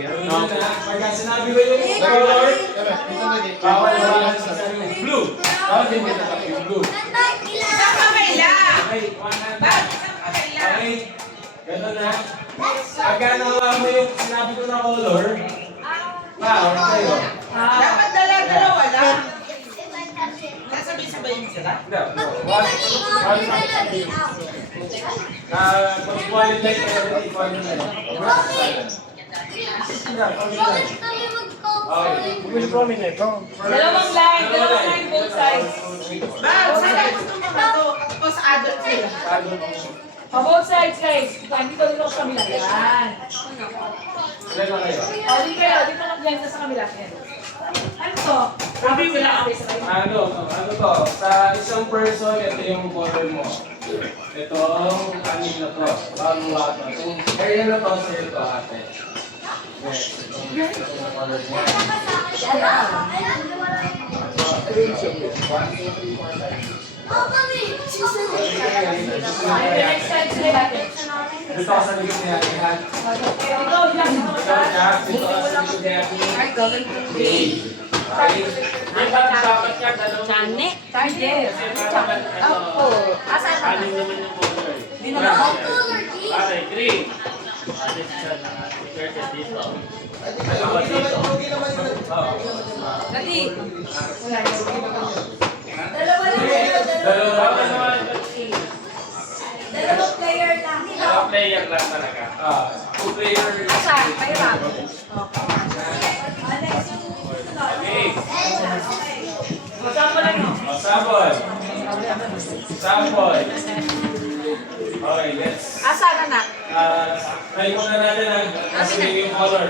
Pagka sinabi ko yung color, bawal wala sa blue. Bawal din kita yung blue. Isang kamay lang. Okay, 100. Bakit isang kamay lang? Okay, ganun na. Pagka nakuha mo yung sinabi ko na color, okay tayo. Dapat dala-dalawa lang. Nasabay-sabayin sila? Hindi, quality like everything, quality like. Dalawang line both sides. Bakit? Saan gusto mo ba ito? O sa adult sila? Both sides guys. Dito sa kabila. Yan. Dito kayo. Dito lang sa kabila. Yan. Ano to? Sabi ko lang sa kayo. Ano to? Sa isang person, ito yung color mo. Ito ang anim na to. Bago lahat na to. Area na to sa ito ate. Yes. Ito yung color mo. Next side sila natin. Dito ka sa likod ni ate ha. Ito, yan. Ito ka sa likod ni ate. Dapat niya dalawang. Chane. Target. Opo. Asan na? Anim naman yung color eh. Hindi na lang. Ate, green. Ate, dito. Dali. Dalawa naman. Dalawang player lang. Dalawa player lang talaga. Two player. Asan? Pahirap. Okay. Masama lang yun. Sample. Sample. Okay, let's. Asan anak? Try ko na natin ang asking yung color.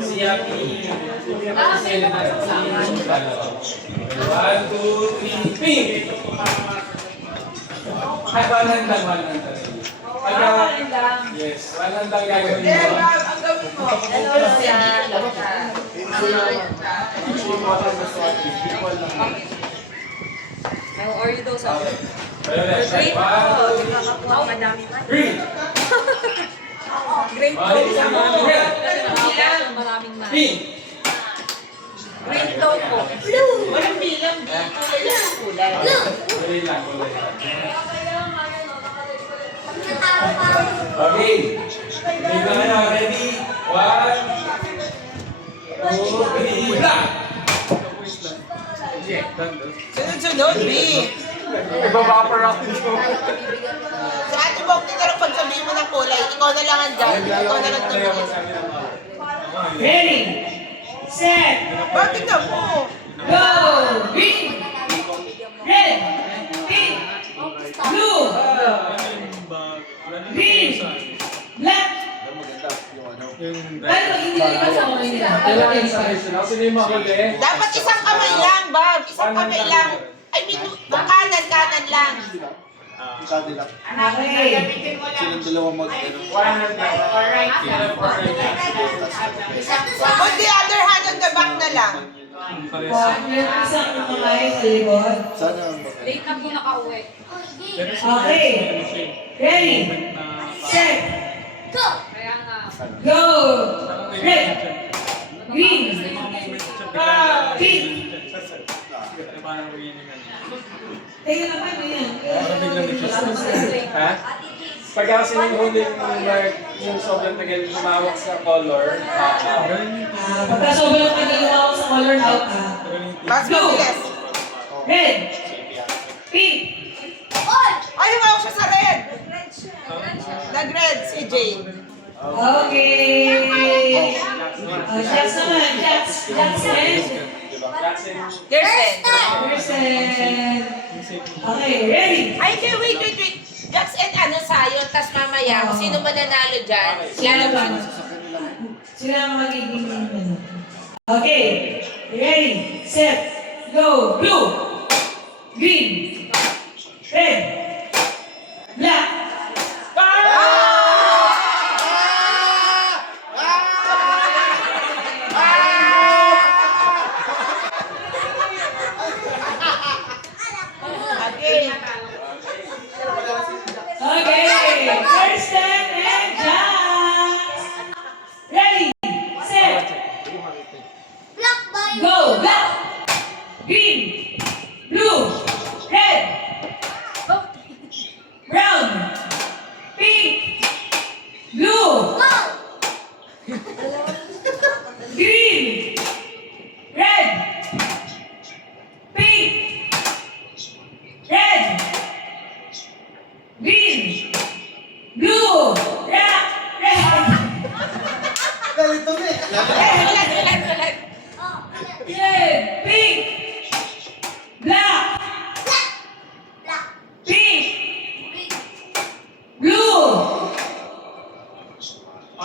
Si Yaki. 1, 2, 3, pink! Ay, one hand. Yes, one hand lang gagawin mo. Ang gawin mo. Dalawa yan. Or you daw sa Great. 1, 2, 3. Great Oh, this is maraming na. pink! Great daw po. Walang bilang. Kulay. Kulay lang. Okay. Dito na na. Ready? 1, 2, 3, black! Sunod-sunod, B. Ibabapper ako dito. Si Ate Bok, na lang pag sabihin mo ng kulay, ikaw na lang andyan. Ikaw na lang tumingin. Ready, set, Bakit na mo? go! Green, red, pink, blue, green, black. Ano, hindi ba sa mga nila? Kailangan sa sila. Sino yung mahuli? Dapat isang kamay lang, Bob. Isang kamay lang. I mean, kanan lang. Okay. Silang dalawa mag-ano. One hand lang. On the other hand, on the back na lang. Yung isang kamay sa likod. Sana ang Late na po nakauwi. Okay. Ready, set, go! Red, green, pink. Teka naman, yan. Ha? Pagka kasi nung huli yung sobrang tagal lumawak sa color, Pagka sobrang pagkagawa ko sa color out ka. Mas mabilis. Red, pink, Ay, humaw siya sa red. Nag-red si Jane. okay. Jacks naman, Jacks and Kirsten. Kirsten. Okay, ready? Ay, hindi, wait. Jax and ano sayo, tas mamaya, kung sino mananalo dyan, lalabas. Sila ang magiging ano. Okay, ready, set, go, blue, green, red, black. Okay. Okay.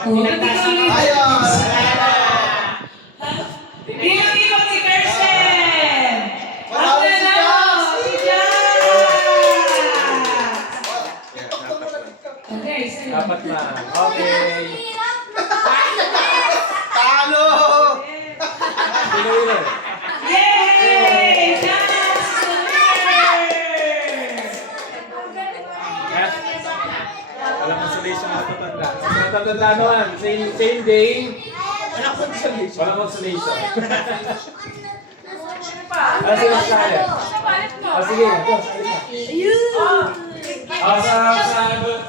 Ayos! Iwan si Kirsten! Ang Wala si nanalo, Jax! si Jax! Okay, sige. Dapat na. Okay. Talo! Sino winner? Yay! Jax! Walang consolation na tatanda. Sa tatanda naman, same day. Walang consolation. Walang consolation. Ah, sino saya? Sige, ito.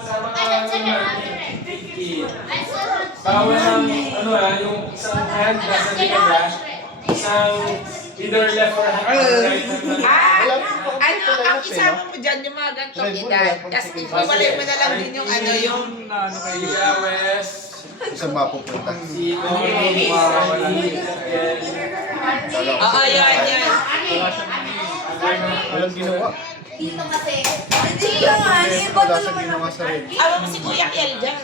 Sa mga Vicky. Bawal ng, yung isang hand nasa likod isang either left or right. Ang isama mo dyan yung mga gantong edad. Kasi iwalay mo na lang din yung yung... Kuya West. Isang mapupunta. Si Cory. Oo, yan. Walang ginawa. Dito kasi. Hindi yung iba Wala sa ginawa sa rin. Alam mo si Kuya Kiel dyan.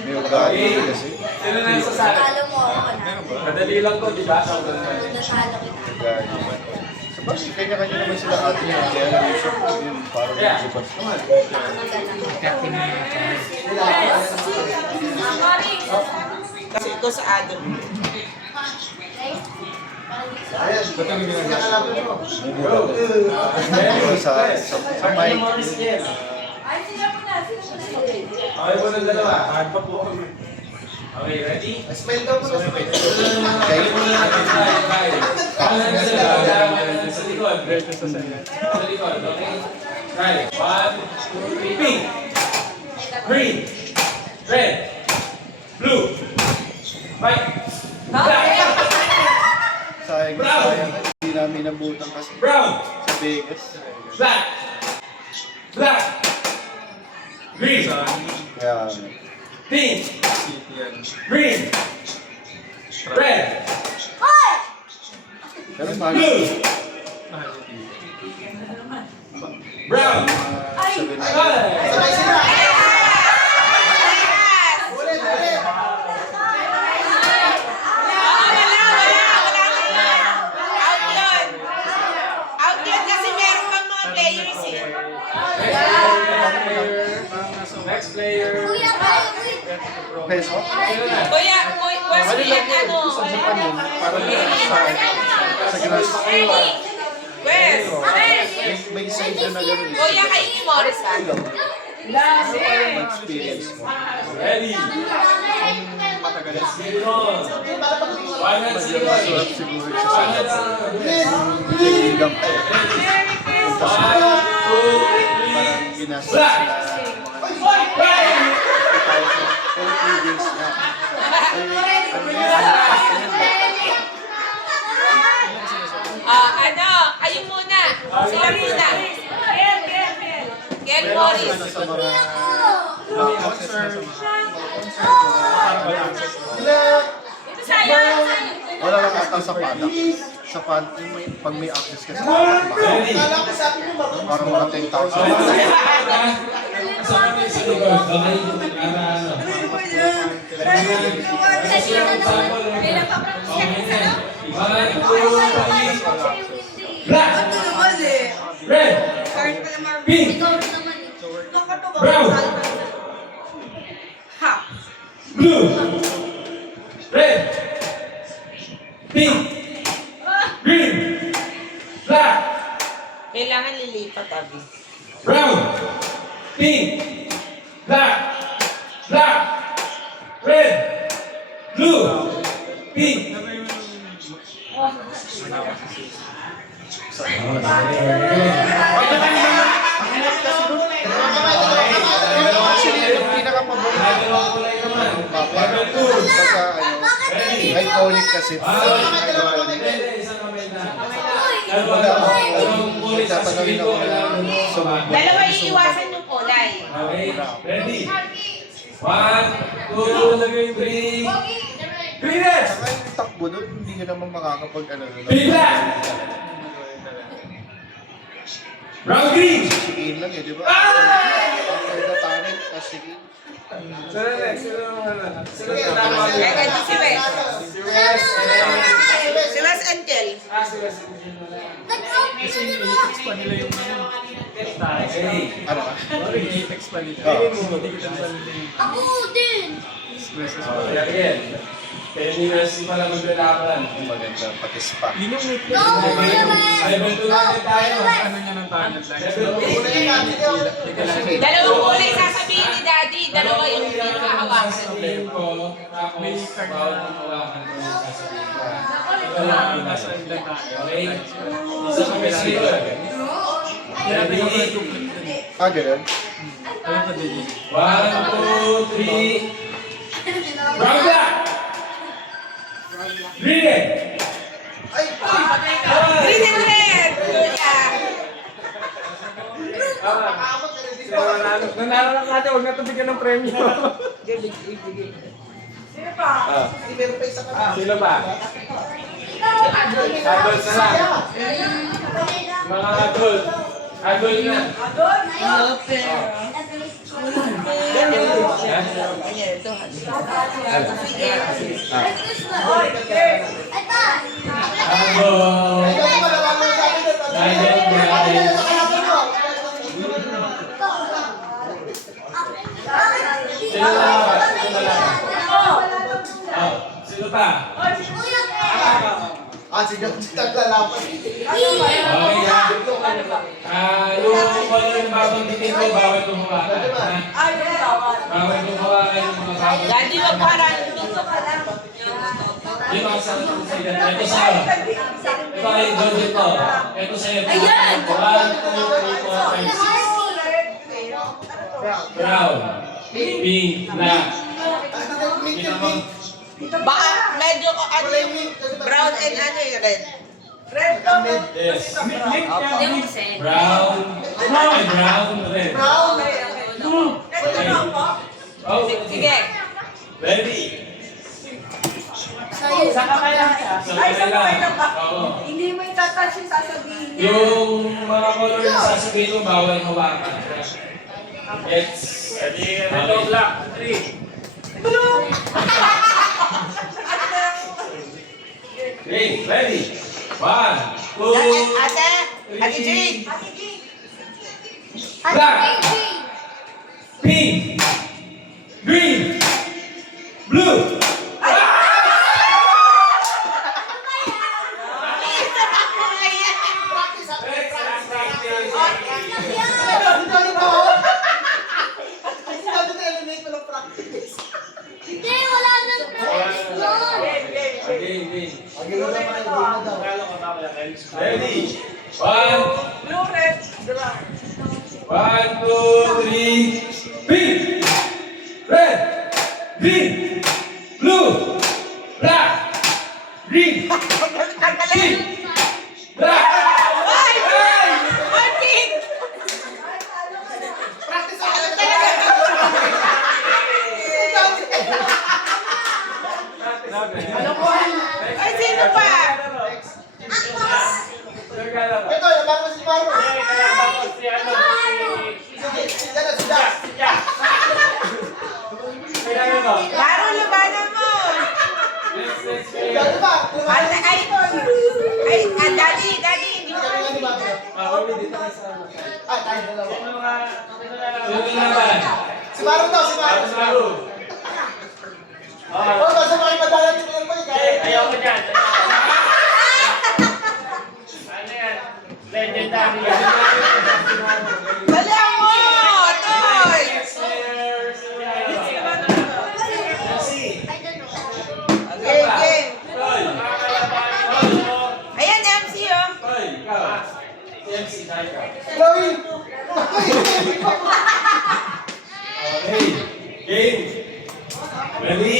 May ugali kasi. Sino na yung sasali? Talo mo ako na. Madali lang to, di ba? Natalo kita. Ugali. Sa bagay, kanya-kanya naman sila ate niya. Kaya lang yung shop yun. Parang Yeah. yung subas. Kasi ito sa Adam. Ayan, ba't ang ginagawa mo? Sa Ay, mic. Ay, sila po na. Okay po ng dalawa. Hard pa po. Okay, ready? Smile daw mo na smile. Okay. Sa likod. Sa likod, okay? Right. 1, 2, 3, pink. Green. Red. Blue. White. Black. Sayang. Hindi namin nabutan kasi Brown. sa Vegas. Black. Black. Green. Kaya, Pink. Green. Red. pero mahal. Blue. Brown. Sabi na. Red. Out yun kasi meron pang mga players eh. Next player. Kuya, tayo, kuya. Peso? Kuya, where's Kuya Sa Japan yun. Parang sa grass. Where's? May sign ka na gano'n. Kuya, kayo ni Morris ha? Experience mo. Ready. Zero. One and zero. Sarap siguro siya sa One and zero. Ligang pa. One, two, three. Parang ginastos Black. sila Red. 2,000 days na. Kayo muna. Sila muna. Ken Morris. Sa mga concert. Wala lang ata sa padak. Sa pag may access kasi Ready. parang mga 10,000. Kasama niyo sa likod. Okay. Para ano. One, two, three. Black. Red. Pink. Brown. Blue. Red. Pink. Green. Black. Kailangan lilipat, Abi. Brown. Pink. Black. Black. Red. Blue. Pink. Actually, yung pinaka-paborito pagka iconic kasi. Iconic. Tatanungin ako ng sumabot. Dalawa iiwasan yung kulay. Okay, ready? 1, 2, lagay yung 3. Greenness! Saka yung takbo doon, hindi ka naman makakapag ano. Bigla! Round green! Si Ian lang eh, di ba? After the tunnel, tapos si Ian. Sino next? Sino Ito si Wes. Si Wes. Si Wes Angel. Si Wes. Okay. Ano ka? Ako din. Yan. 10 years pa lang maglalaban. Ang maganda, pati spa. Go, Kuya Wes. Ay, bantu natin tayo. Dalawang kulay sasabihin ni Daddy. Dalawa yung hindi nakahawakan. Sasabihin ko, tapos bawal kong hawakan ko yung sasabihin ko. Ito lang ang nasa ilan tayo. Okay? Isa kami sa'yo. Ready? Ah, ganun? 1, 2, 3. Round back! Green! Green and red. Kuya. Nanalo lang natin, huwag na ito bigyan ng premyo. Sino pa? Sino ba? Adults na lang. Mga adult. Adult na. Adon? Adult. Sino ba? Sino pa? Ah, sige, taglalapan. Okay, yung color ng babanggitin ko, bawal tumawakan. Ay, yung tawad. Bawal tumawakan yung mga babanggitin. Daddy, wag parang dito. Yung mga sa sila. Ito sa'yo. Ito kay John dito. Ito sa'yo. 1, 2, 3, 4, 5, 6. Brown. Pink. Black. Kita mo? Baka medyo ano yung brown and ano yung red. Red ka mo. Yes. Leusen. Brown. Ay, brown. Red. Ito na po. Oh, Sige. ready. Sa kamay lang siya. Ay, sa kamay lang ba? Oo. Hindi mo itatouch yung sasabihin niya. Yung mga color na sasabihin mo, bawal hawakan. Yes. Ready? Red, black. 3. Blue! Okay, ready? 1, 2, Ate, Ate Jade. black, pink, green, blue. Hindi, wala nang practice yun. Ready? 1, Blue, red, black. 1, 2, 3, pink, red, green, blue, black, green, pink, black. Ay! One pink! Ay, sino pa? Ito, yung bago si Maro. Laro, lubanan mo. Ano ba? Daddy. Ah, tayo dalawa. Sino naman? Si Maro daw, si Maro. Maru. Oh, basta makipadalan yung pinag mo eh. Ayaw ko dyan. Ano yan? Legendary yan. Dali mo! Toy! Game. Ayan, MC, oh. Chloe! Okay, game. Ready?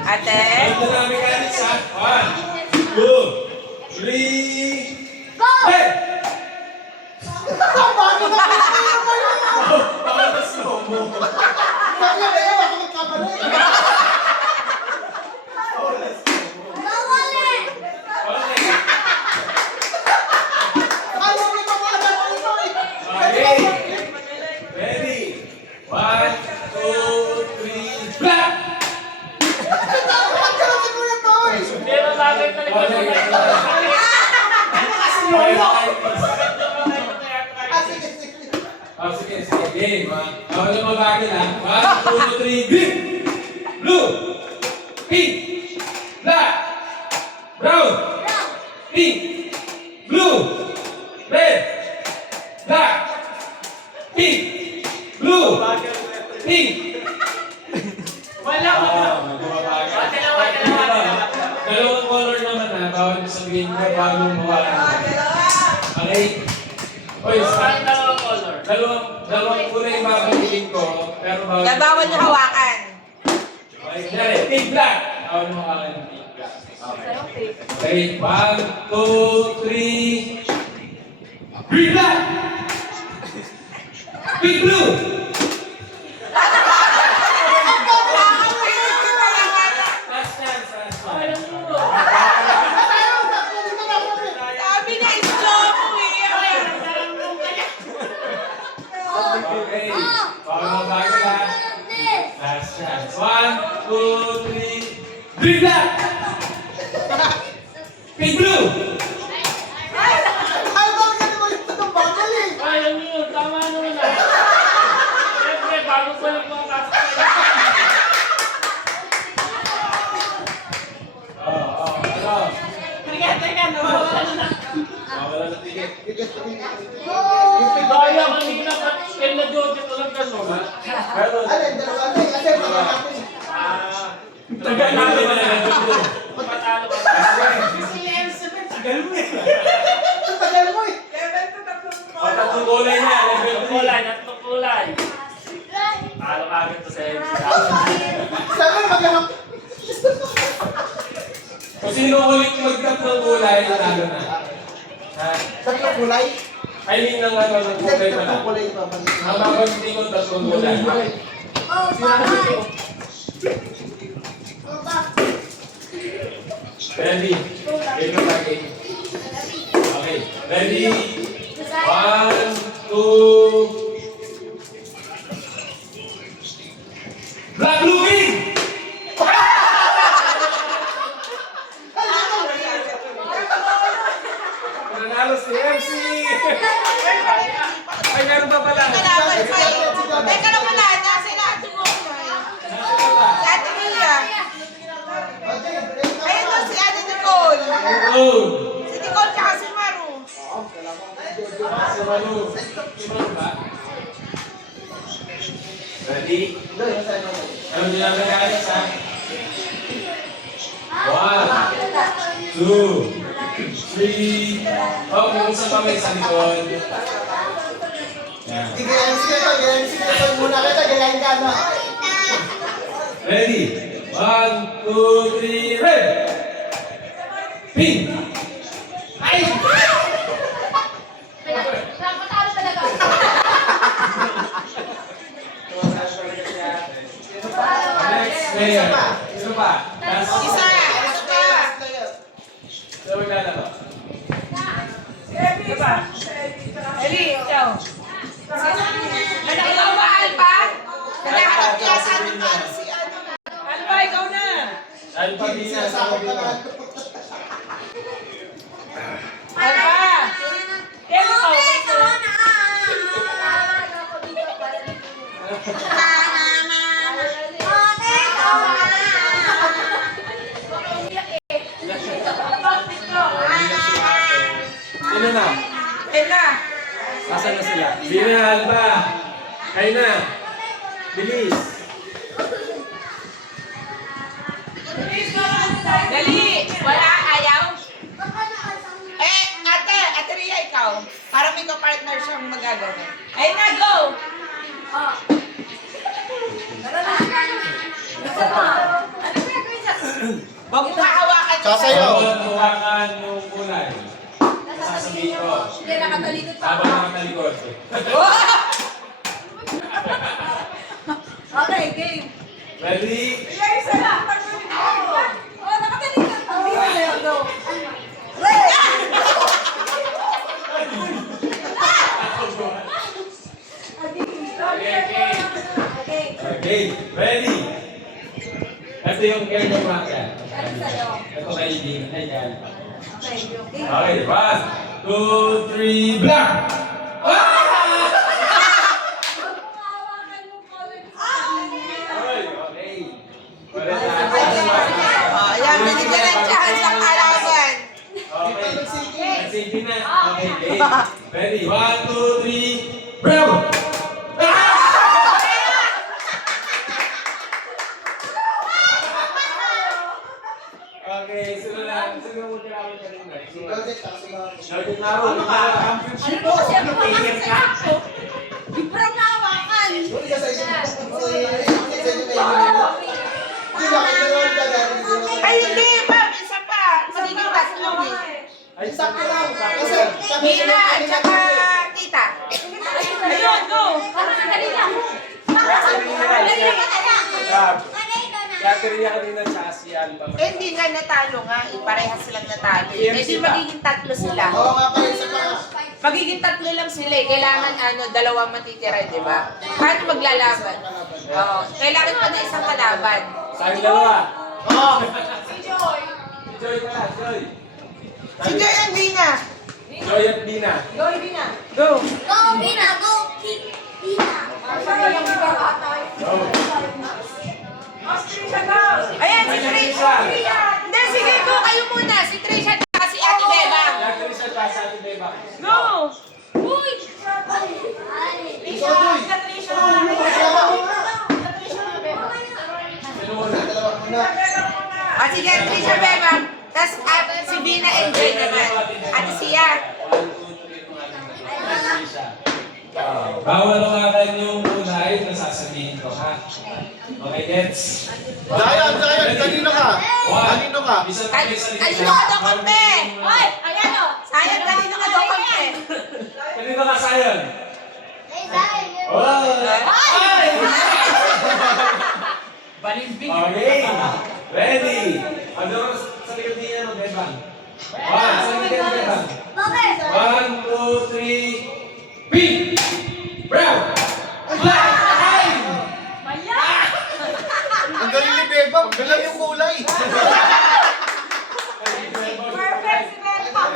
Ate. Ito namin kanin sa 1, 2, 3, Go! hey! Bago na Baka slow mo. Bakit kaya ako magkamali? Bawal eh! Okay. Ayaw mo ito mga dalawa ito eh. Oh, sige, sige. Game. Bawal na mabagil ha. 1, 2, 3, green! Blue! Pink! Black! Brown! Pink! Blue! Red! Black! Pink! Blue! Pink! Wala. Dalawang color naman ha. Bawal mo sabihin ko bago mawala. Okay? Oy, Parang dalawang color. dalawang kulay yung babalikin ko. Pero bawal. Bawal niyo hawakan. Okay, dali. Pink black. Bawal mo hawakan yung pink black. Okay. Okay, 1, 2, 3. Green black! Pink blue! Last chance, last chance. Sabi na slow mo eh. Okay. Bawal mo bagay ha. Last chance. 1, 2, 3. Green black! Pink blue! Ayaw niyo, tama naman na. Siyempre, bago ko lang pumapasok. Ano? Teka, nawawala na. Wala na ticket. Kaya kanina pa, kaya na-joke ko lang gano'n. Pero, tagal namin na nandun. Patalo ka. O, tatlong kulay na. Level 3. Kulay, natlong kulay. Talo ka agad to sa MC. Kung sino ulit mag-tatlong kulay, nanalo na. Ha? I mean, ng ano, ng kulay pa lang. Ang mapagbigay ko tatlong kulay. Ready? Game na tayo. Okay. Ready? 1, 2. Black blue green! Nanalo si MC! Ay, meron pa pala. Teka na pala, nasa na Ate Monoy. Si Ate Lia. Ayun o, si Ate Nicole. Oh! Si Nicole tsaka si Maru. Si Manu. Si Manu ba? Ready? Ano nyo namin guys ha? 1, 2, 3. Oh, kung isa pa may sa likod. Yan. Ready? 1, 2, 3, red! Pink! Ay! Next player. Sino pa? Last. Isa, isa pa. Sino maglalaro? Eli, ikaw. Ikaw ba, Alpa? Nanaharap kaya sa atin ba si ano? Alba, ikaw na. Dahil pag di na sa dito. Alba. Eli, ikaw. Sino na? Ela. Nasaan na sila? Sino na, Alba? Kayo na. Bilis. Dali. Wala, ayaw. Ate Ria, ikaw. Para may ka-partner siyang magagawin. Ayun na, go! Huwag mo hahawakan yung Sasayaw. Bawal hawakan yung kulay. Sasabihin ko. Habang nakatalikod. Okay, game. Ready? Isa na. Oh, nakatalikod. Go. Okay. Ready? Ito yung air ng maka. Ito kay Dean. Ay, yan. Okay. Okay, 1, 2, 3, black! Okay, okay. Ayan, binigyan ng chance ang kalaban. Okay, sige na. Okay, game. Ready? 1, 2, 3, bravo! Okay, sunod na. Sunod mo kailangan ka rin na. Sunod na ako. Ano ka? Ibrang nawakan. Ay, hindi, ma'am. Isa pa. Magiging tatlo eh. Ay, sakto lang. Kasi, Mina at saka tita. Ayun, go. Kateriya kanina sa ASEAN pa. Eh, hindi nga natalo nga. Parehas silang natalo. Eh, di magiging tatlo sila. Oo nga pa, isa pa. Magiging tatlo lang sila eh. Kailangan dalawang matitira, di ba? Paano maglalaban? Oo. Kailangan pa na isang kalaban. Sayang dalawa. Oo. Si Joy pala, Joy. Si Joy and Bina. Joy at Bina. Go. Go, Pina. Go, Pina. Go. Ayan, si Trisha. Hindi, sige, go. Kayo muna. Si Trisha at si Ate Bebang. Nagtari siya pa sa ating beba. Go. Uy! Sino muna? O, sige, Trisha Bebang. Tapos si Bina and Joy naman. Ate Sia. Bawal umakan yung unahin na sasabihin ko, ha? Okay, gets? Dayan, kanino ka? Kanino ka? Isa na kayo sa Kanino ka daw kampe? Hoy! Ayan o! Sayang, kanino ka daw kampe? Kanino ka sayon? Ay, dahil! Oh! Ay! Okay! Ready! Ano sa likod niya ng bebang? One, sa likod niya ng bebang. Bakit? 1, 2, 3, pink! Brown! Black! Ay! Ang galing ni Bebang, galing yung kulay. Perfect si Bebang.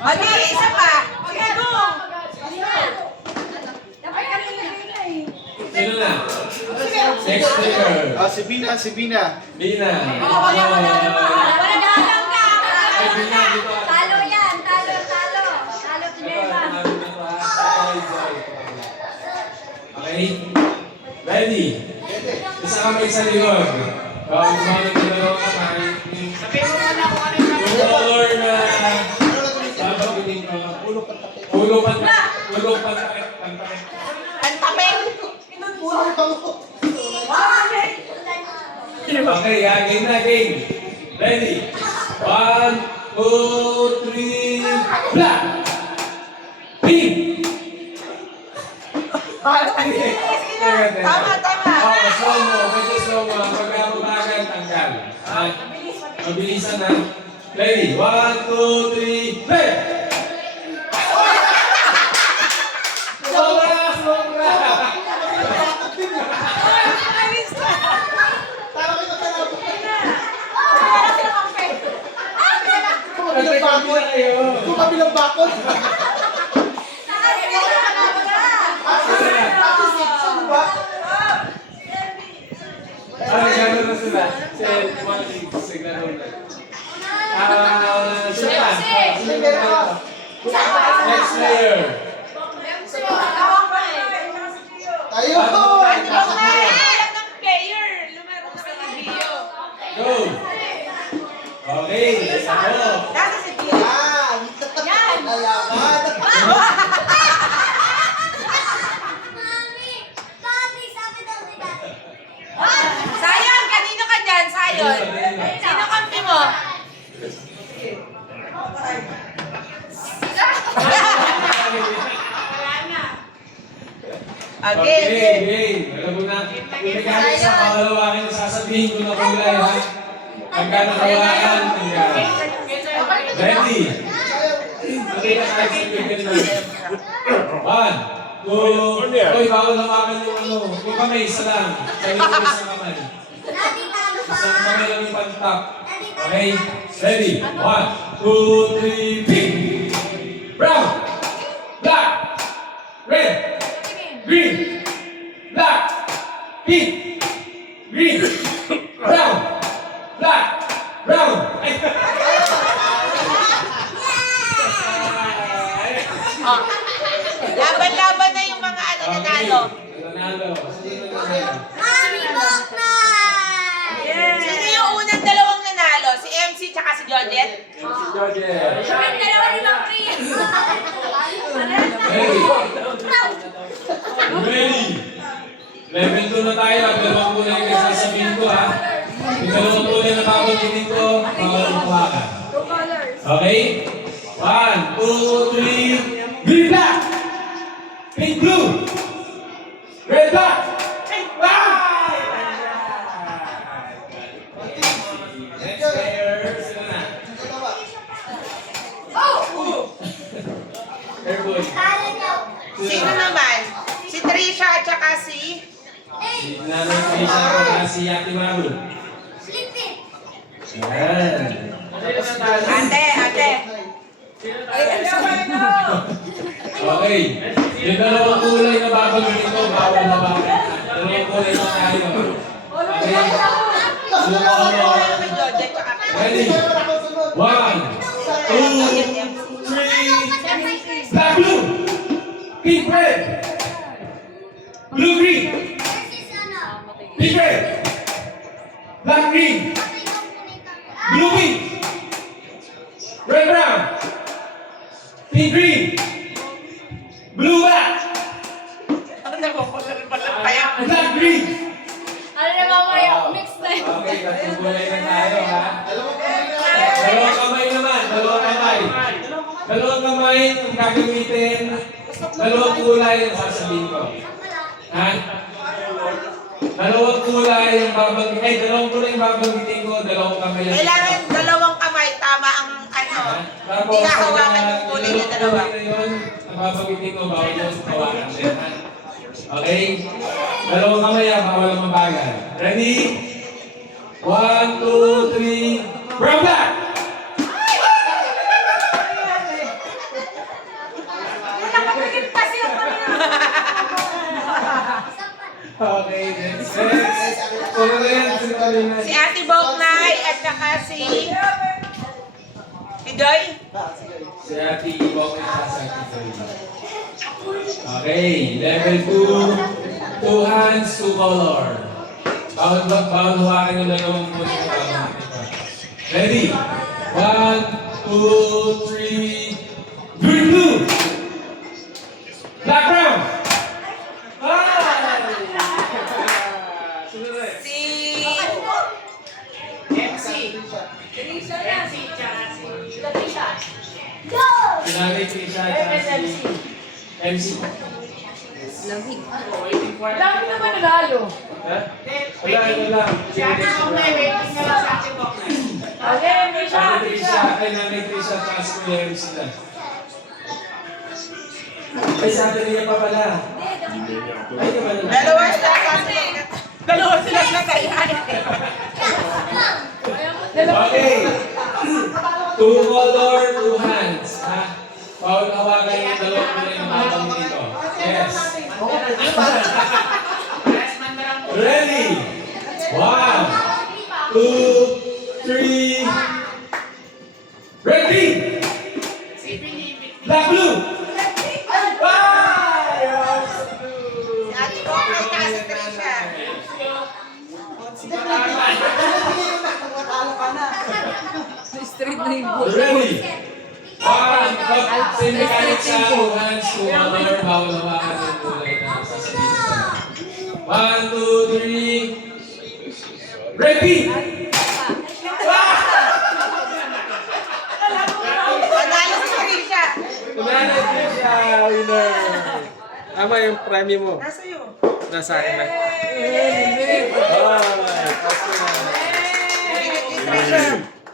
O, di, isa pa. Sige, go. Sino na? Next player. Si Bina. Bina. Wala dalang ka! Ay, Bina, dito. Talo yan! Talo! Talo si Beba! Okay? Ready? Isa kami sa likod. Bawal mga dalawa kamay. Yung color na babagin ko. Ulo pantakit. Ang tapeng. Okay, game na, game. Ready? 1, 2, 3, black! Pink! Tama. Slow mo. Medyo slow mo. Pagkabubagan, tanggal. Mabilisan na. Ready? 1, 2, 3, play! Sobra! Nagrekampi na kayo. Kung kabilang bakod. Gano'n na sila. Signal na. Next player. Tayo! Go. Okay. Ako. Nasa si Pia. Yan! Alaman! Mami, sabi daw ni Daddy. Sayon, kanino ka dyan? Sayon. Sino kampi mo? Okay, Okay. game. Alam mo na. Pagkakit sa pangalawakin, sasabihin ko na kulay, ha? Pagka nakawakan, tanggal. Ready? Okay ka sa bigyan na. 1, 2, Uy, bawal hawakan yung ano. Yung kamay, isa lang. Sa likod sa kamay. Daddy, talo Isang kamay lang yung pantap. Okay? Ready? 1, 2, 3, pick! Brown! Black! Red! Green! Black! Pink! Green! Brown! Black! Brown! Ay! Oh. Laban-laban na yung mga ano nanalo. Nanalo. Mami, bok na! Sino yung unang dalawang nanalo? Si MC tsaka si Georgette? Si George. Yung dalawa ni Mang Chris. Ready? Ready? Level 2 na tayo. Dalawang kulay yung sasabihin ko ha. Yung dalawang kulay na babanggitin ko, bawal makuhakan. Okay? 1, 2, 3. Green black! Pink blue! Red black! Pink white! Next player, sino na? Airboy. Sino naman? Si Trisha at saka si... Si Nanay Trisha at si Ate Maru. Yan. Ate. Okay. Yung dalawang kulay na babanggitin ko, bawal na bakit. Dalawang kulay na tayo. Okay. Kay Georgette tsaka kay... Ready? 1, 2, 3. Black blue. Pink red. Blue green. Pink red. Black green. Blue pink. Red brown. Pink green. Blue black. Black green. Ano na mamaya? Mix na yun. Okay, tatlong kulay na tayo ha. Dalawang kamay naman, dalawang kamay. Dalawang kamay ang gagamitin. Dalawang kulay ang sasabihin ko. Ha? Dalawang kulay ang babanggitin. Dalawang kulay ang babanggitin ko, dalawang kamay ang Kailangan dalawang kamay, tama ang ano. Hindi ka hawakan yung kulay na dalawa. Ang babanggitin ko, bawal yung hawakan din. Ha? Okay? Dalawang kamay ang bawal ang mabagal. Ready? 1, 2, 3. Brown black! Nakapagin kasi yung Okay, next. Sino na yan? Sino na yan? Si Ate Boknay at saka si... Si Joy? Si Ate Ibok at sa Ate Joy. Okay, level 2. 2 hands, 2 color. Bawal hawakan yung dalawang kulay na babanggitin ko. Ready? 1, 2, 3. Green blue! Black brown! Si... Go! Sinanay Trisha at si MC. Dami naman nagalo. Ha? Wala, ito lang. Okay, may siya. Nanay Trisha, ay Nanay Trisha at si Kuya MC na. Ay, sabi niya pa pala. Ay, naman. Dalawa sila kasi. Dalawa sila nagkayan. Okay. 2 color, 2 hands. Ha? Bawal hawakan yung dalawang kulay na babanggitin ko. Yes. Ready? 1, 2, 3. Ready? Black blue. Si Ate Boknay at si Trisha. Ready? 1, same mechanics sa 2 hands, 2 color, bawal hawakan yung kulay na sasabihin ko. 1, 2, 3. Ready? Panalo si Trisha. Nanay Trisha, winner! Tama yung premyo mo. Nasa iyo. Nasa akin na. Binigay ni Trisha.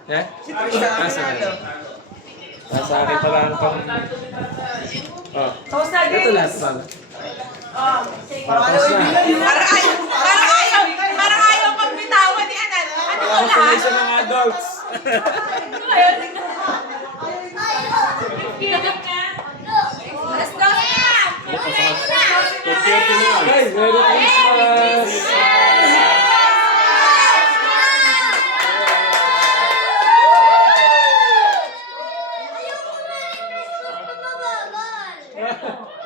Eh? Si Trisha ang Nasa nanalo. Nasa akin pala ang pang... Oh. Tapos na, Ito lang, Grace. ito lang. Parang ayaw pang bitawan ni Anan. Wala akong sanay sa mga adults. Ayun, tignan. Gift na. Let's go na! Guys, Merry Christmas!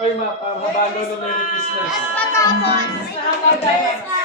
Ay, mapabalo ng Merry Christmas. Patapon! Nakakagaya.